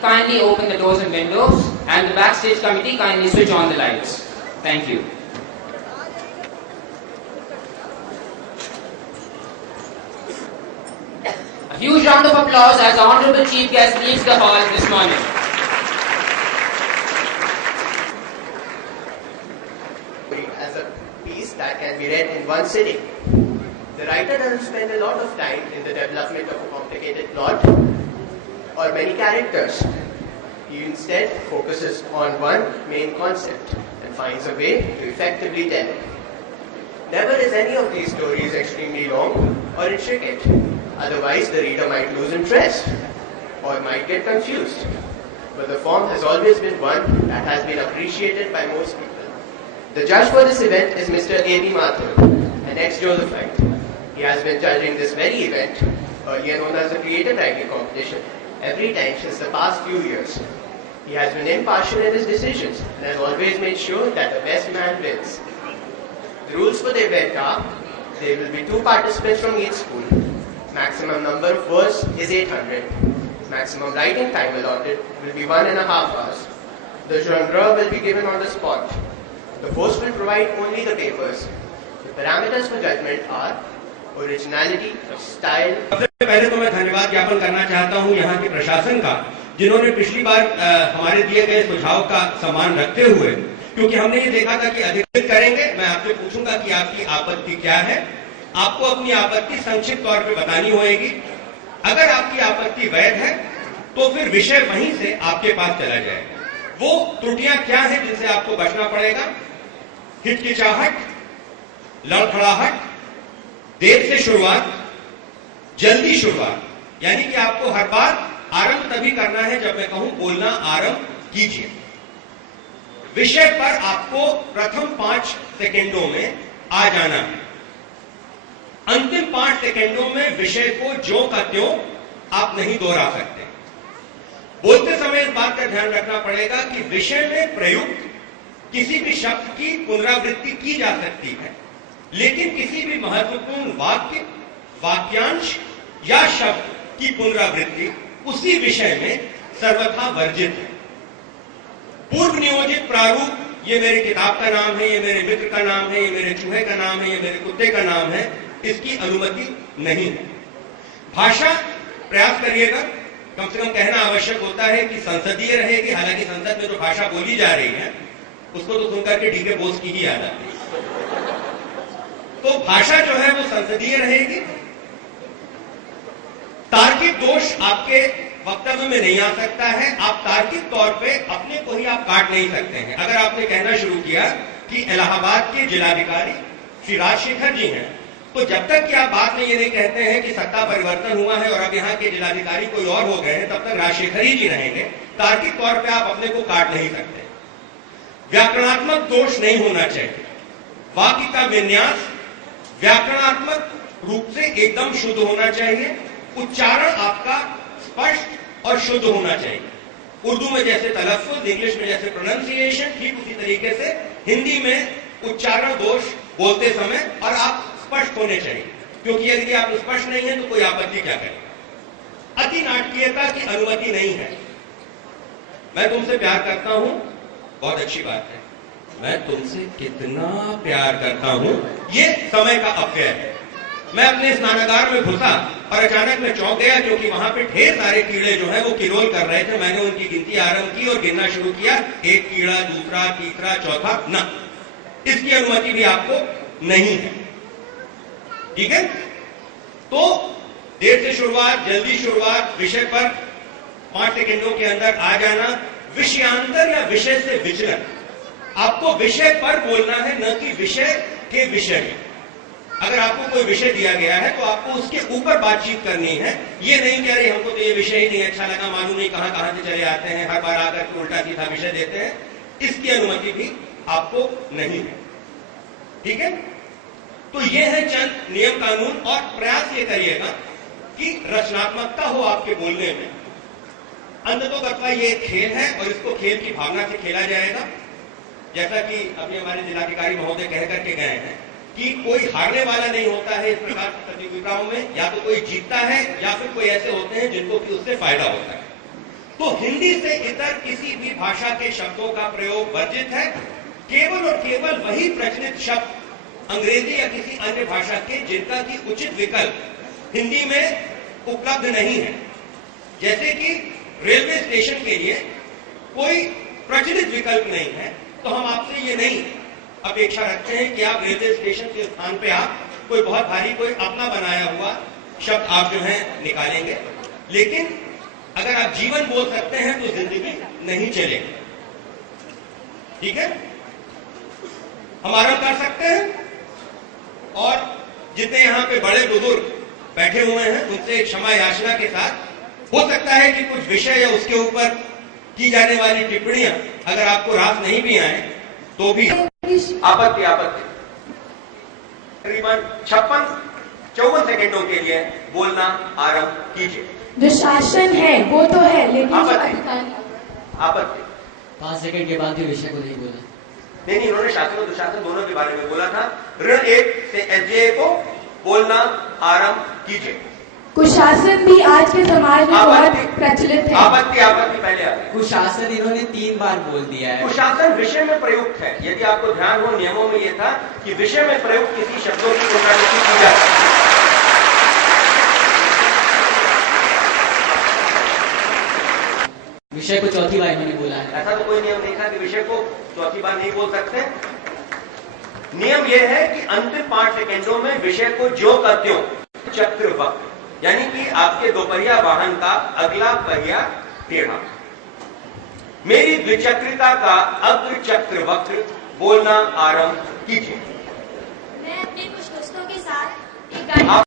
kindly open the doors and windows, and the backstage committee kindly switch on the lights. Thank you. A huge round of applause as the Honorable Chief Guest leaves the hall this morning. As a piece that can be read in one sitting. The writer doesn't spend a lot of time in the development of a complicated plot or many characters. He instead focuses on one main concept and finds a way to effectively tell it. Never is any of these stories extremely long or intricate. Otherwise, the reader might lose interest or might get confused. But the form has always been one that has been appreciated by most people. The judge for this event is Mr. A.B. Mathur, an ex-Josephite. He has been judging this very event, earlier known as the creative writing competition, every time since the past few years. He has been impartial in his decisions and has always made sure that the best man wins. The rules for the event are, there will be 2 participants from each school. Maximum number of words is 800. Maximum writing time allotted will be 1.5 hours. The genre will be given on the spot. The host will provide only the papers. The parameters for judgment are originality, style. सबसे पहले तो मैं धन्यवाद ज्ञापन करना चाहता हूं यहाँ के प्रशासन का, जिन्होंने पिछली बार हमारे दिए गए सुझाव का सम्मान रखते हुए, क्योंकि हमने ये देखा था कि अधिकृत करेंगे, मैं आपसे पूछूंगा कि आपकी आपत्ति क्या है। आपको अपनी आपत्ति संक्षिप्त तौर पे बतानी होगी। अगर आपकी आपत्ति वैध है तो फिर विषय वहीं से आपके पास चला जाएगा। वो त्रुटियां क्या हैं जिनसे आपको बचना पड़ेगा? हिचकिचाहट, लड़खड़ाहट, देर से शुरुआत, जल्दी शुरुआत, यानी कि आपको हर बार आरंभ तभी करना है जब मैं कहूं बोलना आरंभ कीजिए। विषय पर आपको प्रथम 5 सेकेंडों में आ जाना है। अंतिम 5 सेकेंडों में विषय को ज्यों का त्यों आप नहीं दोहरा सकते। बोलते समय इस बात का ध्यान रखना पड़ेगा कि विषय में प्रयुक्त किसी भी शब्द की पुनरावृत्ति की जा सकती है, लेकिन किसी भी महत्वपूर्ण वाक्य, वाक्यांश या शब्द की पुनरावृत्ति उसी विषय में सर्वथा वर्जित है। पूर्व नियोजित प्रारूप, ये मेरी किताब का नाम है, ये मेरे मित्र का नाम है, ये मेरे चूहे का नाम है, ये मेरे कुत्ते का नाम है, इसकी अनुमति नहीं है। भाषा प्रयास करिएगा, कम से कम कहना आवश्यक होता है कि संसदीय रहेगी। हालांकि संसद में जो भाषा बोली जा रही है उसको तो सुनकर के डीके बोस की ही याद आती है। तो भाषा जो है वो संसदीय रहेगी। तार्किक दोष आपके वक्तव्य में नहीं आ सकता है। आप तार्किक तौर पे अपने को ही आप काट नहीं सकते हैं। अगर आपने कहना शुरू किया कि इलाहाबाद के जिलाधिकारी श्री राजशेखर जी हैं, तो जब तक कि आप बाद में ये नहीं कहते हैं कि सत्ता परिवर्तन हुआ है और अब यहाँ के जिलाधिकारी कोई और हो गए हैं, तब तक राजशेखर ही जी रहेंगे। तार्किक तौर पे आप अपने को काट नहीं सकते। व्याकरणात्मक दोष नहीं होना चाहिए। वाक्य का विन्यास व्याकरणात्मक रूप से एकदम शुद्ध होना चाहिए। उच्चारण आपका स्पष्ट और शुद्ध होना चाहिए। उर्दू में जैसे तलफ्फुज, इंग्लिश में जैसे प्रोनाउंसिएशन, ठीक उसी तरीके से हिंदी में उच्चारण दोष बोलते समय और आप स्पष्ट होने चाहिए, क्योंकि यदि आप स्पष्ट नहीं है तो कोई आपत्ति क्या करे। अति नाटकीयता की अनुमति नहीं है। मैं तुमसे प्यार करता हूं, बहुत अच्छी बात है। मैं तुमसे कितना प्यार करता हूं, ये समय का अपव्यय है। मैं अपने स्नानागार में घुसा और अचानक मैं चौंक गया, क्योंकि वहां पे ढेर सारे कीड़े जो हैं वो किरोल कर रहे थे। मैंने उनकी गिनती आरंभ की और गिनना शुरू किया, एक कीड़ा, दूसरा, तीसरा, चौथा, ना, इसकी अनुमति भी आपको नहीं है। ठीक है? तो देर से शुरुआत, जल्दी शुरुआत, विषय पर 5 सेकेंडों के अंदर आ जाना, विषयांतर या विषय से विचलन। आपको विषय पर बोलना है, न कि विषय के विषय में। अगर आपको कोई विषय दिया गया है तो आपको उसके ऊपर बातचीत करनी है। ये नहीं कह रहे हमको तो ये विषय ही नहीं अच्छा लगा, मालूम नहीं कहां कहां से चले आते हैं, हर बार आकर के उल्टा सीधा विषय देते हैं, इसकी अनुमति भी आपको नहीं है। ठीक है? तो ये है चंद नियम कानून, और प्रयास ये करिएगा कि रचनात्मकता हो आपके बोलने में। अंततोगत्वा ये एक खेल है और इसको खेल की भावना से खेला जाएगा। जैसा कि अभी हमारे जिलाधिकारी महोदय कह करके गए हैं कि कोई हारने वाला नहीं होता है इस प्रकार की प्रतियोगिताओं में, या तो कोई जीतता है या फिर कोई ऐसे होते हैं जिनको कि उससे फायदा होता है। तो हिंदी से इतर किसी भी भाषा के शब्दों का प्रयोग वर्जित है। केवल और केवल वही प्रचलित शब्द अंग्रेजी या किसी अन्य भाषा के जिनका की उचित विकल्प हिंदी में उपलब्ध नहीं है। जैसे कि रेलवे स्टेशन के लिए कोई प्रचलित विकल्प नहीं है, तो हम आपसे ये नहीं अपेक्षा रखते हैं कि आप रेलवे स्टेशन के स्थान पे आप कोई बहुत भारी कोई अपना बनाया हुआ शब्द आप जो है निकालेंगे। लेकिन अगर आप जीवन बोल सकते हैं तो जिंदगी नहीं चलेगी। ठीक है, हम आराम कर सकते हैं और जितने यहां पे बड़े बुजुर्ग बैठे हुए हैं उनसे क्षमा याचना के साथ हो सकता है कि कुछ विषय या उसके ऊपर की जाने वाली टिप्पणियां अगर आपको रास नहीं भी आए तो भी आपत्ति तकरीबन 56-54 सेकेंडों के लिए बोलना आरंभ कीजिए। जो शासन है वो तो है, लेकिन जो आपत्ति। अधिकारी आपत्ति 5 सेकंड के बाद भी विषय को नहीं बोला। नहीं, इन्होंने शासन और दुशासन दोनों के बारे में बोला था। ऋण 1 से एसजेए को बोलना आरंभ कीजिए। कुशासन भी आज के समाज में बहुत आपत्ति। प्रचलित है। आपत्ति पहले आती। कुशासन इन्होंने 3 बार बोल दिया है। कुशासन विषय में प्रयुक्त है। यदि आपको ध्यान हो, नियमों में यह था कि विषय में प्रयुक्त किसी शब्दों की पुनरावृत्ति की जाती है। विषय को चौथी बार इन्होंने बोला है। ऐसा तो कोई नियम नहीं था कि विषय को चौथी बार नहीं बोल सकते। नियम यह है कि अंतिम 5 सेकेंडों में विषय को ज्यों का त्यों चक्रवक्र, यानी कि आपके दोपहिया वाहन का अगला पहिया टेढ़ा, मेरी द्विचक्रिका का अग्र चक्रवक्र बोलना आरंभ कीजिए। मैं अपने कुछ दोस्तों के साथ एक गाड़ी